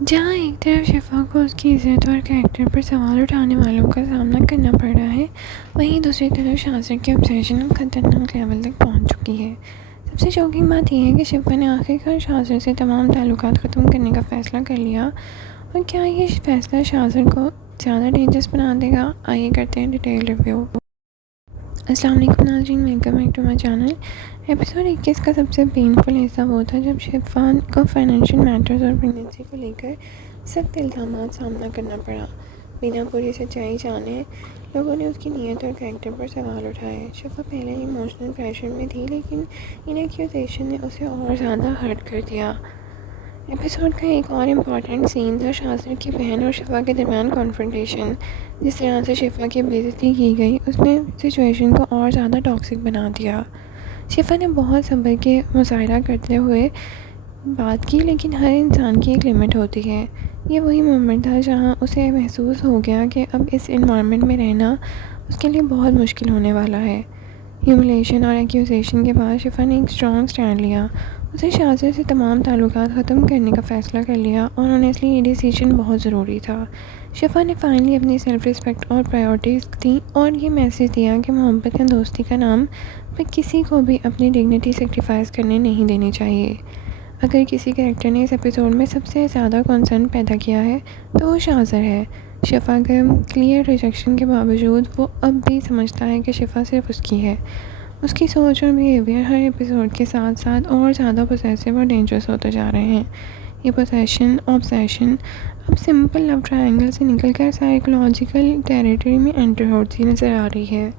जहाँ एक तरफ शिफा को उसकी इज़्ज़त और कैरेक्टर पर सवाल उठाने वालों का सामना करना पड़ रहा है, वहीं दूसरी तरफ शाज़र की ऑब्सेशन अब खतरनाक लेवल तक पहुंच चुकी है। सबसे शॉकिंग बात यह है कि शिफा ने आखिरकार शाज़र से तमाम ताल्लुकात ख़त्म करने का फ़ैसला कर लिया। और क्या ये फ़ैसला शाज़र को ज़्यादा डेंजरस बना देगा? आइए करते हैं डिटेल रिव्यू। अस्सलाम वालेकुम नाज़रीन, welcome back to my channel. Episode 21 का सबसे पेनफुल हिस्सा वो था जब शिफा को फाइनेंशियल मैटर्स और प्रेगनेंसी को लेकर सख्त इल्ज़ामात सामना करना पड़ा। बिना पूरी सच्चाई जाने लोगों ने उसकी नीयत और कैरेक्टर पर सवाल उठाए। शिफा पहले इमोशनल प्रेशर में थी, लेकिन इन एक्यूजेशन ने उसे और ज़्यादा हर्ट कर दिया। एपिसोड का एक और इम्पॉर्टेंट सीन था शाज़र की बहन और शिफा के दरमियान कॉन्फ्रंटेशन। जिस तरह से शिफा की बेइज्जती की गई, उसने सिचुएशन को और ज़्यादा टॉक्सिक बना दिया। शिफा ने बहुत सब्र के मुज़ाहरा करते हुए बात की, लेकिन हर इंसान की एक लिमिट होती है। ये वही मोमेंट था जहाँ उसे महसूस हो गया कि अब इस इन्वायरमेंट में रहना उसके लिए बहुत मुश्किल होने वाला है। ह्यूमिलेशन और एक्यूजेशन के बाद शिफा ने एक स्ट्रॉन्ग स्टैंड लिया। उसे शाज़र से तमाम ताल्लुकात ख़त्म करने का फ़ैसला कर लिया और ऑनेस्टली ये डिसीजन बहुत ज़रूरी था। शिफा ने फाइनली अपनी सेल्फ़ रिस्पेक्ट और प्रायोरिटीज़ दी और ये मैसेज दिया कि मोहब्बत या दोस्ती का नाम पर किसी को भी अपनी डिग्निटी सेक्रीफाइस करने नहीं देनी चाहिए। अगर किसी कैरेक्टर ने इस एपिसोड में सबसे ज़्यादा कंसर्न पैदा किया है तो वो शाज़र है। शिफा के क्लियर रिजेक्शन के बावजूद वो अब भी समझता है कि शिफा सिर्फ उसकी है। उसकी सोच और बिहेवियर हर एपिसोड के साथ साथ और ज़्यादा पोसेसिव और डेंजरस होते जा रहे हैं। ये पोसेशन ऑब्सेशन अब सिंपल लव ट्रायंगल से निकलकर साइकोलॉजिकल टेरिटरी में एंटर होती नज़र आ रही है।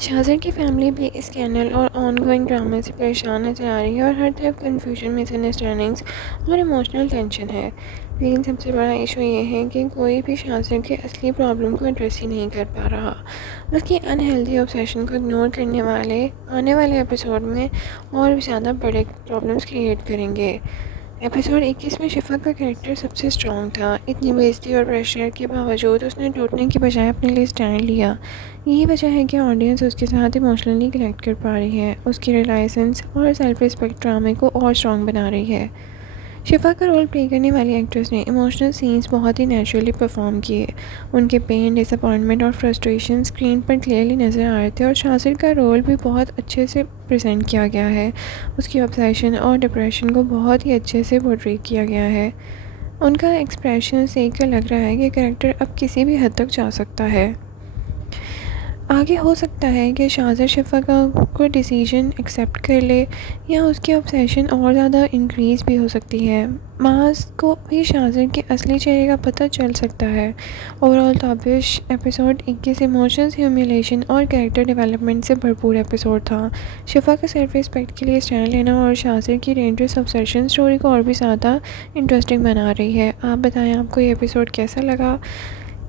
शाज़र की फैमिली भी इस स्कैंडल और ऑनगोइंग ड्रामे से परेशान नज़र आ रही है और हर तरफ कन्फ्यूजन, मिसअंडरस्टैंडिंग्स और इमोशनल टेंशन है। लेकिन सबसे बड़ा इशू ये है कि कोई भी शाज़र के असली प्रॉब्लम को एड्रेस ही नहीं कर पा रहा। उसकी अनहेल्दी ऑब्सेशन को इग्नोर करने वाले आने वाले एपिसोड में और भी ज़्यादा बड़े प्रॉब्लम्स क्रिएट करेंगे। एपिसोड 21 में शिफा का कैरेक्टर सबसे स्ट्रॉन्ग था। इतनी बेइज्जती और प्रेशर के बावजूद उसने टूटने की बजाय अपने लिए स्टैंड लिया। यही वजह है कि ऑडियंस उसके साथ इमोशनली कनेक्ट कर पा रही है। उसकी रिलायंस और सेल्फ रिस्पेक्ट ड्रामे को और स्ट्रॉन्ग बना रही है। शिफा का रोल प्ले करने वाली एक्ट्रेस ने इमोशनल सीन्स बहुत ही नेचुरली परफॉर्म किए। उनके पेन, डिसअपॉइंटमेंट और फ्रस्ट्रेशन स्क्रीन पर क्लियरली नज़र आ रहे थे और शाज़र का रोल भी बहुत अच्छे से प्रेजेंट किया गया है। उसकी ऑब्सेशन और डिप्रेशन को बहुत ही अच्छे से पोर्ट्रे किया गया है। उनका एक्सप्रेशन देख कर लग रहा है कि कैरेक्टर अब किसी भी हद तक जा सकता है। आगे हो सकता है कि शाज़र शिफा का कोई डिसीजन एक्सेप्ट कर ले या उसकी ऑब्सेशन और ज़्यादा इंक्रीज़ भी हो सकती है। मास को भी शाज़र के असली चेहरे का पता चल सकता है। Overall Tabish episode 21 emotions, humiliation और कैरेक्टर डेवलपमेंट से भरपूर एपिसोड था। शिफा का सेल्फ रिस्पेक्ट के लिए स्टैंड लेना और शाज़र की डेंजरस ऑब्सेशन स्टोरी को और भी ज़्यादा इंटरेस्टिंग बना रही है। आप बताएं, आपको ये एपिसोड कैसा लगा?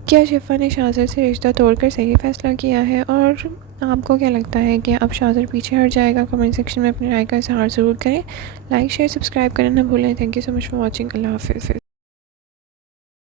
क्या शिफा ने शाज़र से रिश्ता तोड़कर सही फ़ैसला किया है? और आपको क्या लगता है कि अब शाज़र पीछे हट जाएगा? कमेंट सेक्शन में अपनी राय का इज़हार ज़रूर करें। लाइक, शेयर, सब्सक्राइब करना ना भूलें। Thank you so much for watching. अल्लाह हाफ़िज़।